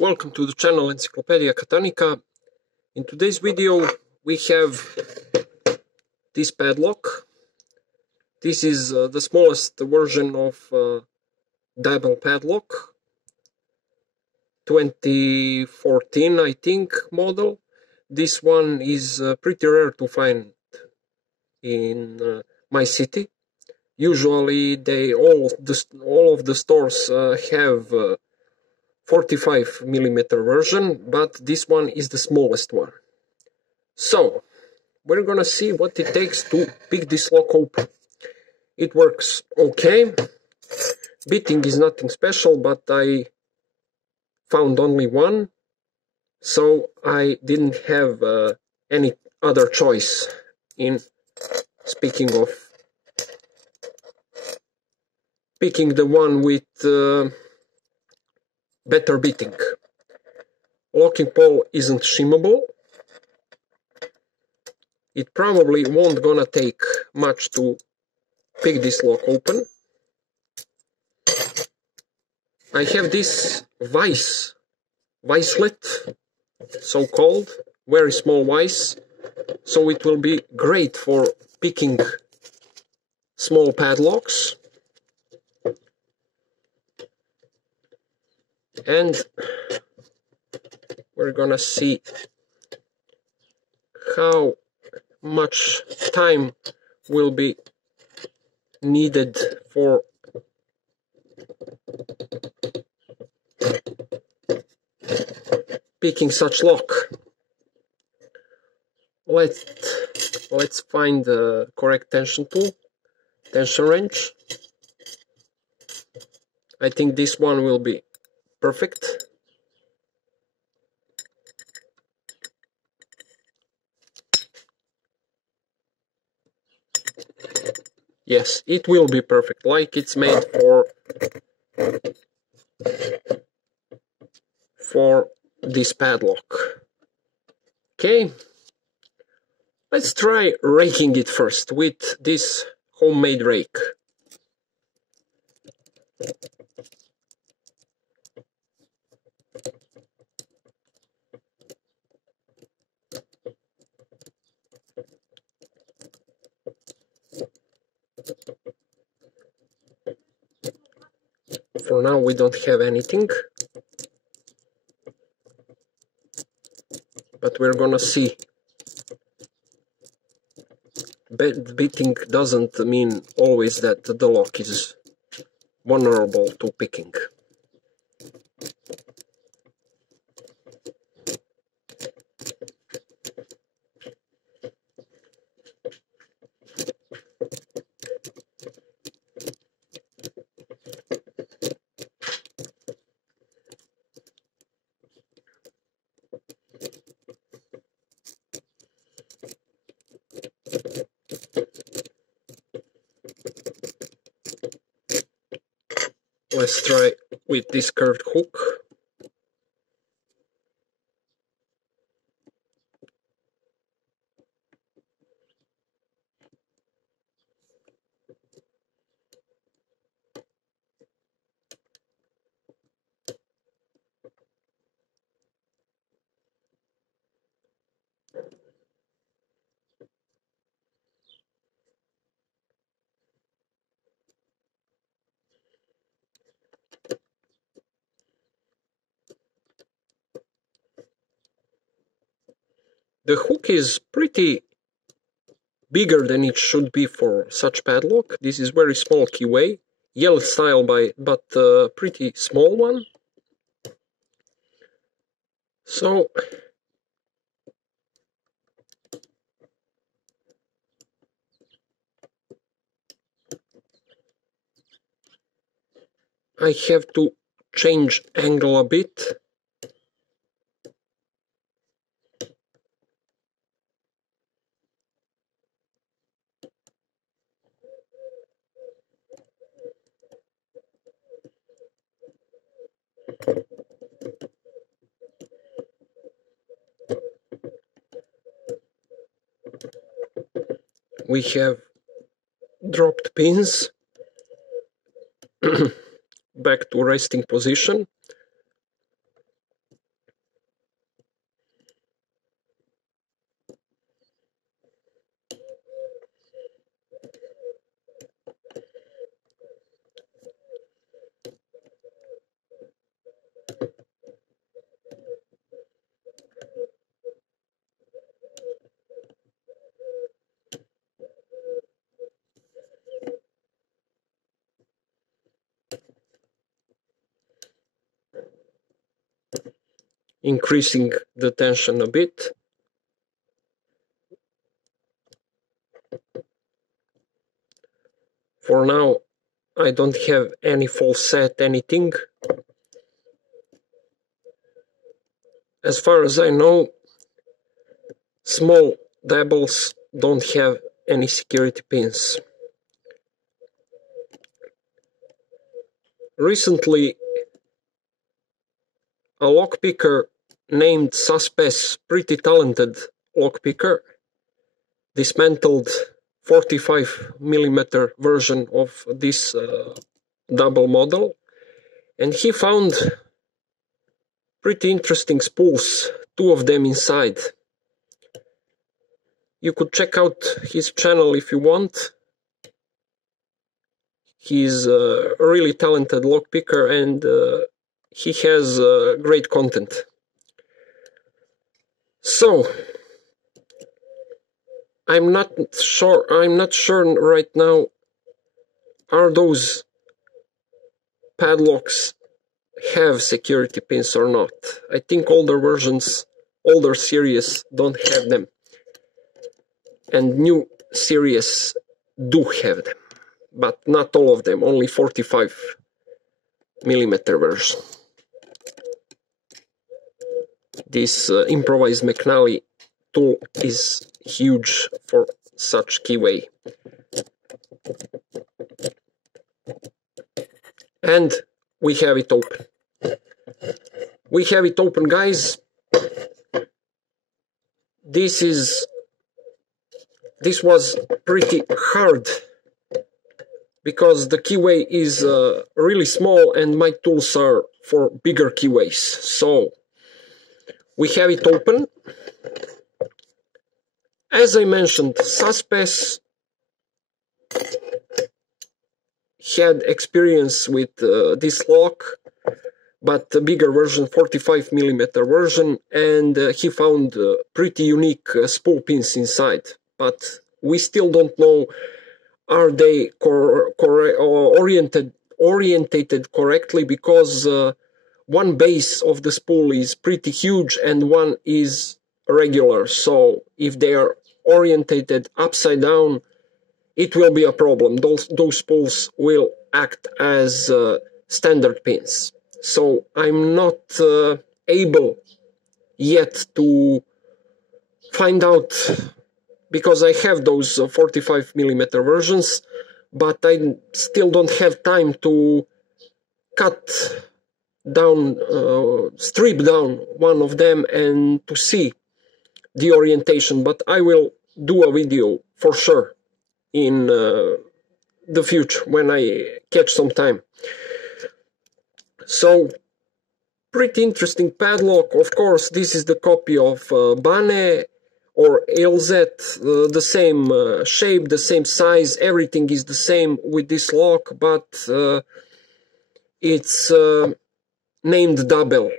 Welcome to the channel Encyclopedia Catanica. In today's video we have this padlock. This is the smallest version of DABEL padlock, 2014 I think model. This one is pretty rare to find in my city. Usually all of the stores have 45mm version, but this one is the smallest one. So we're gonna see what it takes to pick this lock open. It works okay. Bitting is nothing special, but I found only one, so I didn't have any other choice in speaking of picking the one with better bitting. Locking pole isn't shimmable. It probably won't gonna take much to pick this lock open. I have this vicelet, so called, very small vice, so it will be great for picking small padlocks. And we're gonna see how much time will be needed for picking such lock. Let's find the correct tension wrench. I think this one will be perfect. Yes, it will be perfect, like it's made for this padlock. Okay, let's try raking it first with this homemade rake. For now we don't have anything, but we're gonna see. Bitting doesn't mean always that the lock is vulnerable to picking. Let's try with this curved hook. The hook is pretty bigger than it should be for such padlock. This is very small keyway, yellow style but pretty small one. So I have to change angle a bit. We have dropped pins back to resting position. increasing the tension a bit. For now, I don't have any false set, anything. As far as I know, small dabels don't have any security pins. Recently, a lockpicker named Sas Pes, pretty talented lockpicker, dismantled 45mm version of this double model, and he found pretty interesting spools, 2 of them inside. You could check out his channel if you want. He's a really talented lockpicker, and he has great content. So, I'm not sure right now, are those padlocks have security pins or not. I think older versions, older series don't have them, and new series do have them, but not all of them, only 45mm version. This improvised McNally tool is huge for such keyway. And we have it open. We have it open, guys. This was pretty hard because the keyway is really small and my tools are for bigger keyways. So we have it open. As I mentioned, Sas Pes had experience with this lock, but a bigger version, 45mm version, and he found pretty unique spool pins inside. But we still don't know, are they orientated correctly, because one base of the spool is pretty huge and one is regular. So if they are orientated upside down, it will be a problem. Those spools will act as standard pins. So I'm not able yet to find out, because I have those 45mm versions, but I still don't have time to strip down one of them and to see the orientation. But I will do a video for sure in the future when I catch some time. So, pretty interesting padlock. Of course, this is the copy of BANE or ELZETT, the same shape, the same size, everything is the same with this lock, but it's named DABEL.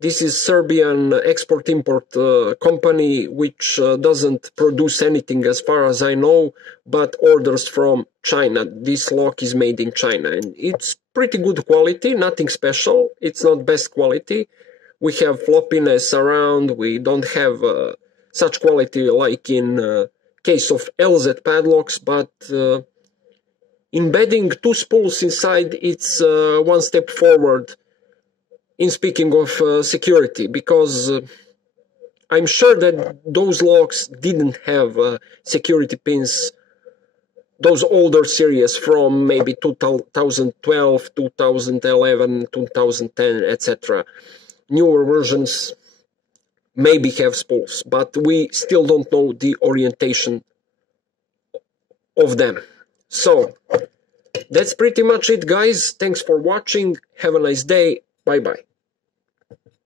This is Serbian export-import company which doesn't produce anything as far as I know, but orders from China. This lock is made in China and it's pretty good quality, nothing special. It's not best quality. We have floppiness around, we don't have such quality like in case of ELZETT padlocks, but embedding 2 spools inside, it's one step forward in speaking of security, because I'm sure that those locks didn't have security pins, those older series from maybe 2012, 2011, 2010, etc. Newer versions maybe have spools, but we still don't know the orientation of them. So, that's pretty much it, guys. Thanks for watching. Have a nice day. Bye-bye.